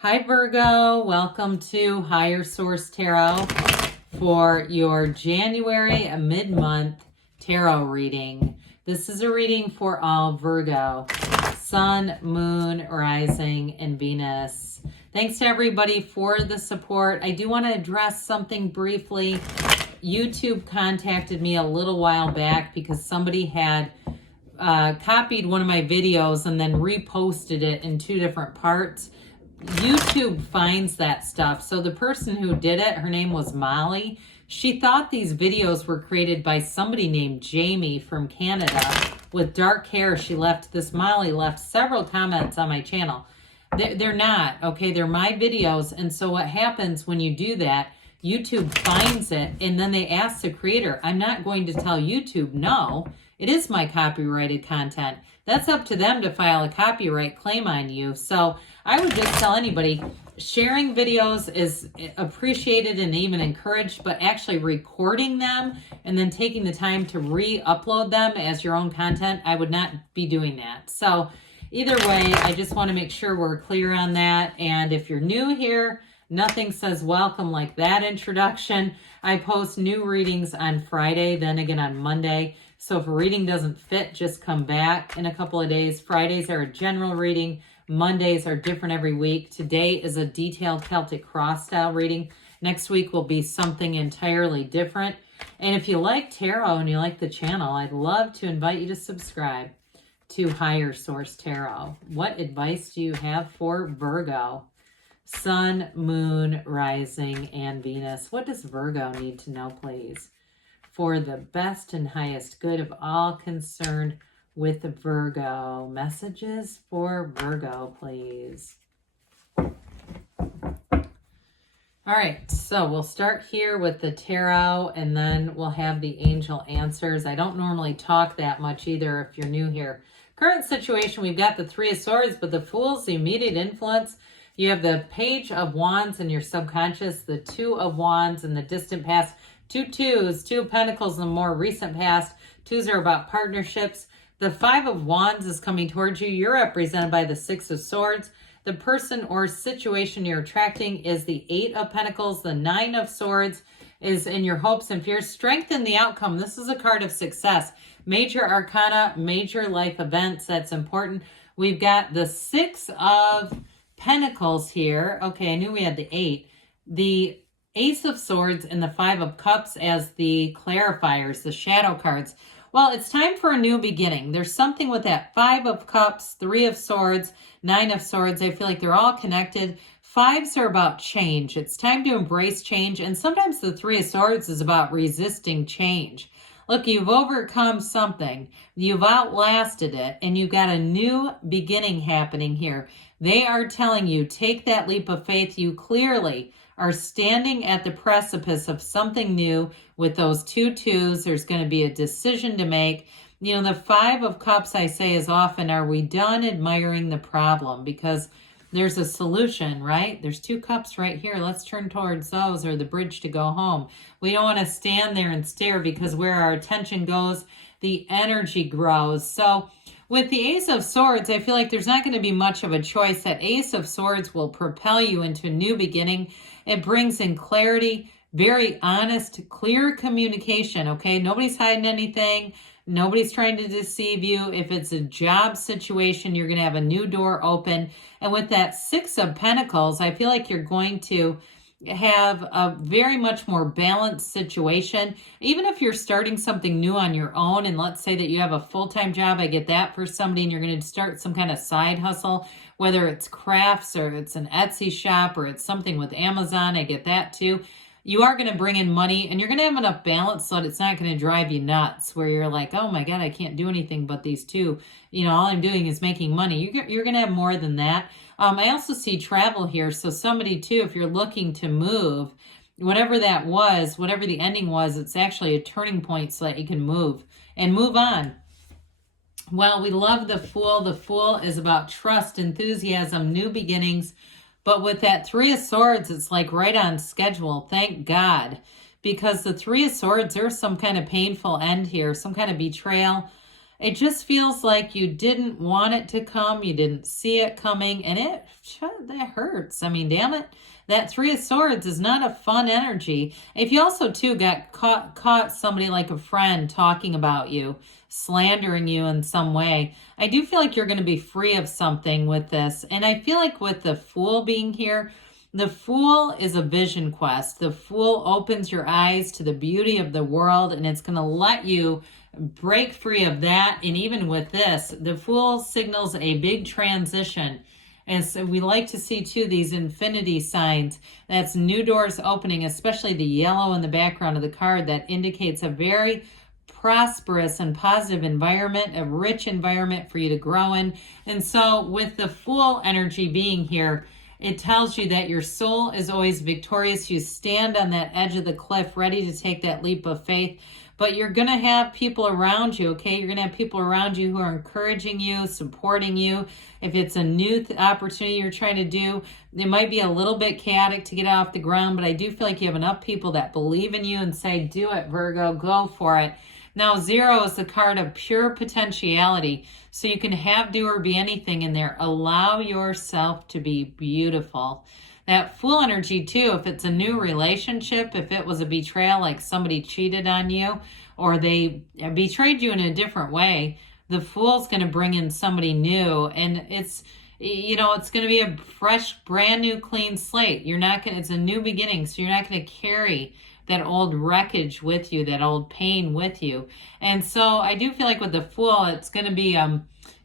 Hi Virgo, welcome to Higher Source Tarot for your January mid-month tarot reading. This is a reading for all Virgo, Sun, Moon, Rising, and Venus. Thanks to everybody for the support. I do want to address something briefly. YouTube contacted me a little while back because somebody had copied one of my videos and then reposted it in two different parts. YouTube finds that stuff. So the person who did it, her name was Molly. She thought these videos were created by somebody named Jamie from Canada with dark hair. Molly left several comments on my channel. They're not, okay? They're my videos. And so what happens when you do that, YouTube finds it and then they ask the creator. I'm not going to tell YouTube no. It is my copyrighted content. That's up to them to file a copyright claim on you. So I would just tell anybody, sharing videos is appreciated and even encouraged, but actually recording them and then taking the time to re-upload them as your own content, I would not be doing that. So either way, I just want to make sure we're clear on that. And if you're new here, nothing says welcome like that introduction. I post new readings on Friday, then again on Monday. So if a reading doesn't fit, just come back in a couple of days. Fridays are a general reading. Mondays are different every week. Today is a detailed Celtic cross style reading. Next week will be something entirely different. And if you like tarot and you like the channel, I'd love to invite you to subscribe to Higher Source Tarot. What advice do you have for Virgo? Sun, Moon, Rising, and Venus. What does Virgo need to know, please? For the best and highest good of all concerned with Virgo. Messages for Virgo, please. All right, so we'll start here with the tarot and then we'll have the angel answers. I don't normally talk that much either if you're new here. Current situation, we've got the Three of Swords, but the Fool's the immediate influence. You have the Page of Wands in your subconscious, the Two of Wands in the distant past, two twos, Two of Pentacles in the more recent past. Twos are about partnerships. The Five of Wands is coming towards you. You're represented by the Six of Swords. The person or situation you're attracting is the Eight of Pentacles. The Nine of Swords is in your hopes and fears. Strengthen the outcome. This is a card of success. Major arcana, major life events. That's important. We've got the Six of Pentacles here. Okay, I knew we had the Eight. The Ace of Swords and the Five of Cups as the clarifiers, the shadow cards. Well, it's time for a new beginning. There's something with that Five of Cups, Three of Swords, Nine of Swords. I feel like they're all connected. Fives are about change. It's time to embrace change. And sometimes the Three of Swords is about resisting change. Look, you've overcome something. You've outlasted it. And you've got a new beginning happening here. They are telling you, take that leap of faith. You clearly are standing at the precipice of something new with those two twos. There's going to be a decision to make. You know, the Five of Cups, I say as often, are we done admiring the problem? Because there's a solution, right? There's two cups right here. Let's turn towards those or the bridge to go home. We don't want to stand there and stare because where our attention goes, the energy grows. So with the Ace of Swords, I feel like there's not going to be much of a choice. That Ace of Swords will propel you into a new beginning. It brings in clarity, very honest, clear communication, okay? Nobody's hiding anything. Nobody's trying to deceive you. If it's a job situation, you're going to have a new door open. And with that Six of Pentacles, I feel like you're going to have a very much more balanced situation. Even if you're starting something new on your own, and let's say that you have a full-time job, I get that for somebody, and you're going to start some kind of side hustle, whether it's crafts or it's an Etsy shop or it's something with Amazon, I get that too. You are going to bring in money and you're going to have enough balance so that it's not going to drive you nuts where you're like, oh my God, I can't do anything but these two. You know, all I'm doing is making money. You're going to have more than that. I also see travel here. So somebody too, if you're looking to move, whatever that was, whatever the ending was, it's actually a turning point so that you can move and move on. Well, we love the Fool. The Fool is about trust, enthusiasm, new beginnings. But with that Three of Swords, it's like right on schedule. Thank God. Because the Three of Swords, there's some kind of painful end here, some kind of betrayal. It just feels like you didn't want it to come, you didn't see it coming, and that hurts. I mean, damn it. That Three of Swords is not a fun energy. If you also, too, got caught somebody like a friend talking about you, slandering you in some way, I do feel like you're going to be free of something with this. And I feel like with the Fool being here, the Fool is a vision quest. The Fool opens your eyes to the beauty of the world, and it's going to let you break free of that. And even with this, the Fool signals a big transition. And so we like to see, too, these infinity signs. That's new doors opening, especially the yellow in the background of the card. That indicates a very prosperous and positive environment, a rich environment for you to grow in. And so with the Fool energy being here, it tells you that your soul is always victorious. You stand on that edge of the cliff ready to take that leap of faith. But you're going to have people around you, okay? You're going to have people around you who are encouraging you, supporting you. If it's a new opportunity you're trying to do, it might be a little bit chaotic to get off the ground, but I do feel like you have enough people that believe in you and say, do it, Virgo, go for it. Now, 0 is the card of pure potentiality. So you can have, do, or be anything in there. Allow yourself to be beautiful. That Fool energy, too, if it's a new relationship, if it was a betrayal, like somebody cheated on you or they betrayed you in a different way, the Fool's going to bring in somebody new. And it's going to be a fresh, brand new, clean slate. It's a new beginning. So you're not going to carry that old wreckage with you, that old pain with you. And so I do feel like with the Fool, it's going to be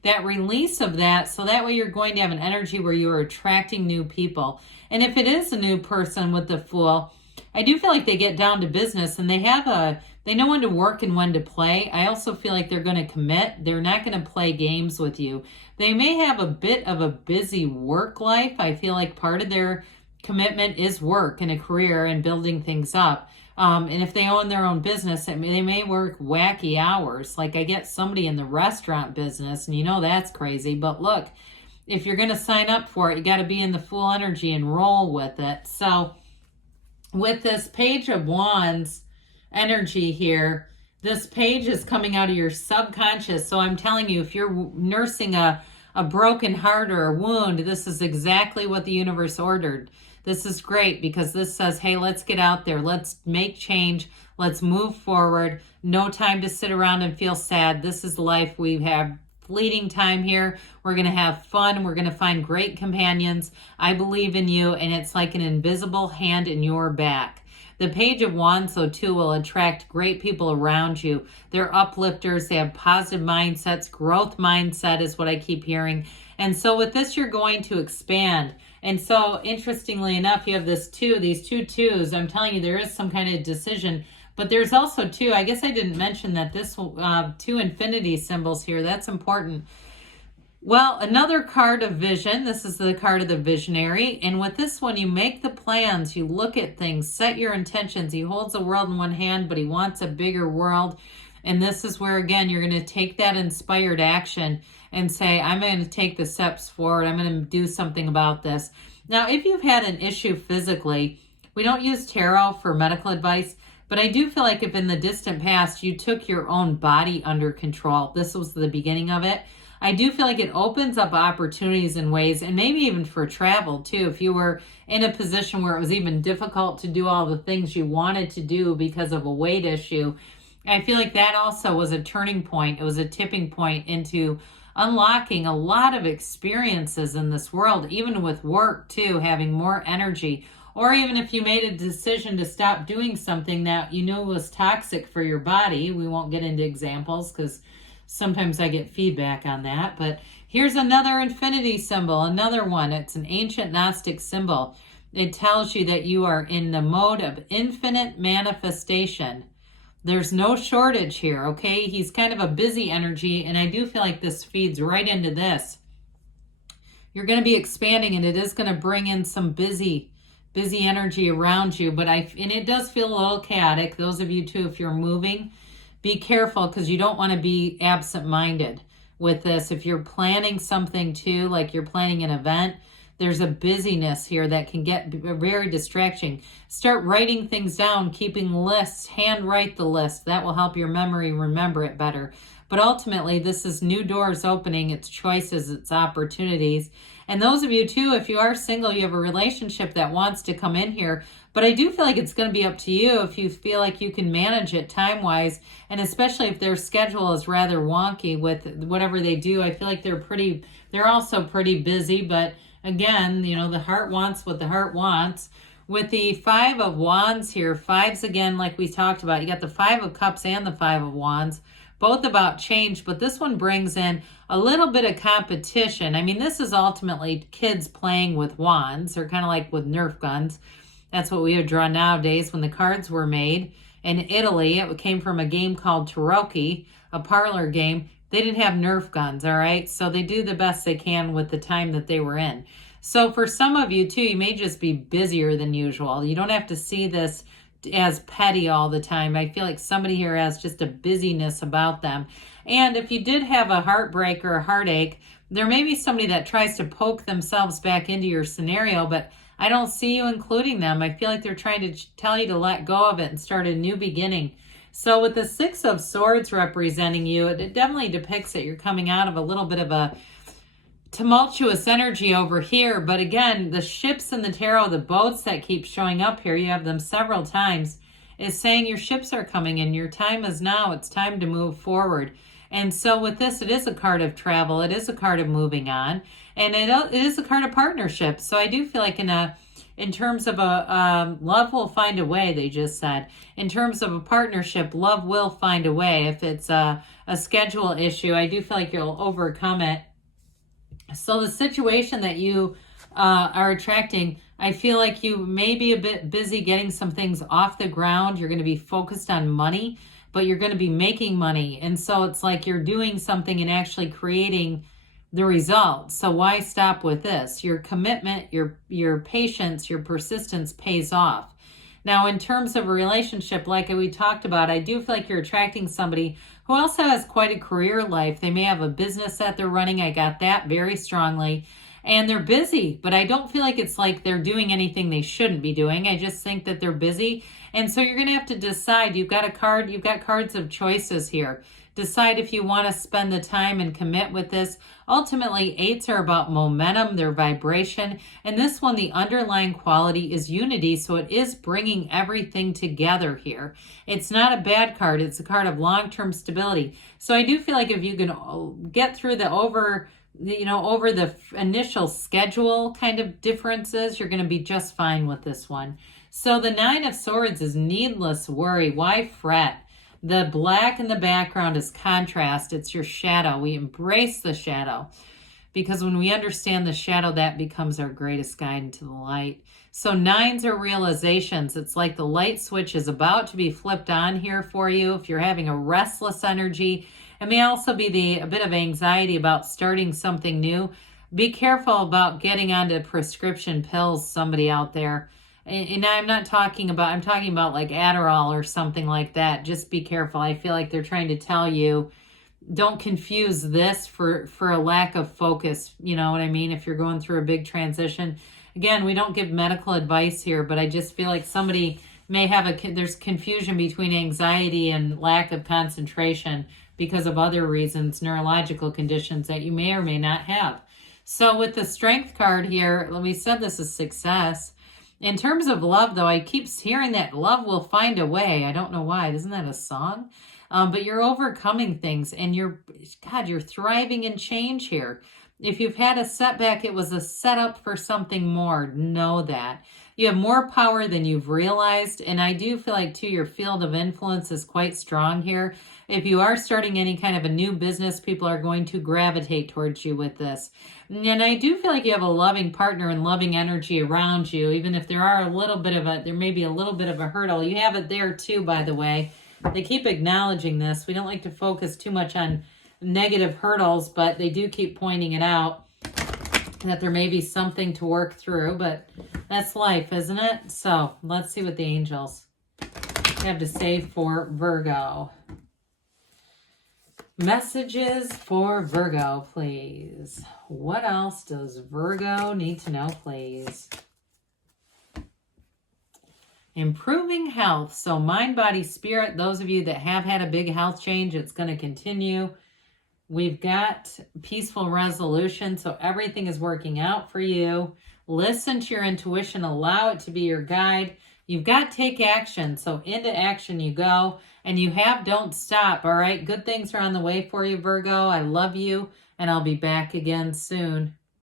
that release of that. So that way you're going to have an energy where you are attracting new people. And if it is a new person with the Fool, I do feel like they get down to business and they know when to work and when to play. I also feel like they're going to commit. They're not going to play games with you. They may have a bit of a busy work life. I feel like part of their commitment is work and a career and building things up. And if they own their own business, they may work wacky hours. Like I get somebody in the restaurant business and that's crazy. But look, if you're going to sign up for it, you got to be in the Fool energy and roll with it. So with this Page of Wands energy here, this page is coming out of your subconscious. So I'm telling you, if you're nursing a broken heart or a wound, this is exactly what the universe ordered. This is great because this says, hey, let's get out there. Let's make change. Let's move forward. No time to sit around and feel sad. This is life. We have fleeting time here. We're going to have fun. We're going to find great companions. I believe in you, and it's like an invisible hand in your back. The Page of Wands, so too, will attract great people around you. They're uplifters. They have positive mindsets. Growth mindset is what I keep hearing. And so with this, you're going to expand. And so interestingly enough, you have these two twos. I'm telling you, there is some kind of decision. But there's also two, I guess I didn't mention that this two infinity symbols here. That's important. Well, another card of vision. This is the card of the visionary. And with this one, you make the plans. You look at things, set your intentions. He holds the world in one hand, but he wants a bigger world. And this is where, again, you're going to take that inspired action and say, I'm going to take the steps forward. I'm going to do something about this. Now, if you've had an issue physically, we don't use tarot for medical advice, but I do feel like if in the distant past you took your own body under control, this was the beginning of it. I do feel like it opens up opportunities in ways, and maybe even for travel too. If you were in a position where it was even difficult to do all the things you wanted to do because of a weight issue, I feel like that also was a turning point. It was a tipping point into unlocking a lot of experiences in this world, even with work too, having more energy. Or even if you made a decision to stop doing something that you knew was toxic for your body. We won't get into examples because sometimes I get feedback on that. But here's another infinity symbol, another one. It's an ancient Gnostic symbol. It tells you that you are in the mode of infinite manifestation. There's no shortage here, okay? He's kind of a busy energy, and I do feel like this feeds right into this. You're going to be expanding, and it is going to bring in some busy energy around you, and it does feel a little chaotic. Those of you too, if you're moving, be careful because you don't want to be absent-minded with this. If you're planning something too, like you're planning an event, there's a busyness here that can get very distracting. Start writing things down, keeping lists, handwrite the list. That will help your memory remember it better. But ultimately, this is new doors opening. It's choices, it's opportunities. And those of you too, if you are single, you have a relationship that wants to come in here. But I do feel like it's going to be up to you if you feel like you can manage it time-wise. And especially if their schedule is rather wonky with whatever they do. I feel like they're also pretty busy. But again, you know, the heart wants what the heart wants. With the Five of Wands here, fives again, like we talked about, you got the Five of Cups and the Five of Wands, both about change, but this one brings in a little bit of competition. I mean, this is ultimately kids playing with wands, or kind of like with Nerf guns. That's what we would draw nowadays. When the cards were made in Italy, it came from a game called Tarocchi, a parlor game. They didn't have Nerf guns, all right? So they do the best they can with the time that they were in. So for some of you too, you may just be busier than usual. You don't have to see this as petty all the time. I feel like somebody here has just a busyness about them. And if you did have a heartbreak or a heartache, there may be somebody that tries to poke themselves back into your scenario, but I don't see you including them. I feel like they're trying to tell you to let go of it and start a new beginning. So with the Six of Swords representing you, it definitely depicts that you're coming out of a little bit of a tumultuous energy over here. But again, the ships in the tarot, the boats that keep showing up here, you have them several times, is saying your ships are coming in. Your time is now. It's time to move forward. And so with this, it is a card of travel. It is a card of moving on. And it is a card of partnership. So I do feel like in terms of love will find a way, they just said. In terms of a partnership, love will find a way. If it's a schedule issue, I do feel like you'll overcome it. So the situation that you are attracting, I feel like you may be a bit busy getting some things off the ground. You're going to be focused on money, but you're going to be making money. And so it's like you're doing something and actually creating the results. So why stop with this? Your commitment, your patience, your persistence pays off. Now, in terms of a relationship, like we talked about, I do feel like you're attracting somebody who also has quite a career life. They may have a business that they're running. I got that very strongly. And they're busy, but I don't feel like it's like they're doing anything they shouldn't be doing. I just think that they're busy. And so you're going to have to decide. You've got cards of choices here. Decide if you want to spend the time and commit with this. Ultimately, eights are about momentum, their vibration. And this one, the underlying quality is unity. So it is bringing everything together here. It's not a bad card. It's a card of long-term stability. So I do feel like if you can get through over the initial schedule kind of differences, you're going to be just fine with this one. So the Nine of Swords is needless worry. Why fret? The black in the background is contrast. It's your shadow. We embrace the shadow because when we understand the shadow, that becomes our greatest guide into the light. So nines are realizations. It's like the light switch is about to be flipped on here for you. If you're having a restless energy, it may also be a bit of anxiety about starting something new. Be careful about getting onto prescription pills, somebody out there. And I'm talking about like Adderall or something like that. Just be careful. I feel like they're trying to tell you, don't confuse this for a lack of focus. You know what I mean? If you're going through a big transition. Again, we don't give medical advice here, but I just feel like somebody may have there's confusion between anxiety and lack of concentration because of other reasons, neurological conditions that you may or may not have. So with the Strength card here, we said this is success. In terms of love, though, I keep hearing that love will find a way. I don't know why. Isn't that a song? But you're overcoming things and you're thriving in change here. If you've had a setback, it was a setup for something more. Know that. You have more power than you've realized. And I do feel like, too, your field of influence is quite strong here. If you are starting any kind of a new business, people are going to gravitate towards you with this. And I do feel like you have a loving partner and loving energy around you, even if there may be a little bit of a hurdle. You have it there, too, by the way. They keep acknowledging this. We don't like to focus too much on negative hurdles, but they do keep pointing it out that there may be something to work through, but that's life, isn't it? So let's see what the angels have to say for Virgo. Messages for Virgo, please. What else does Virgo need to know, please? Improving health. So mind, body, spirit. Those of you that have had a big health change, it's going to continue. We've got peaceful resolution. So everything is working out for you. Listen to your intuition. Allow it to be your guide. You've got take action. So into action you go. And you have don't stop. All right. Good things are on the way for you, Virgo. I love you. And I'll be back again soon.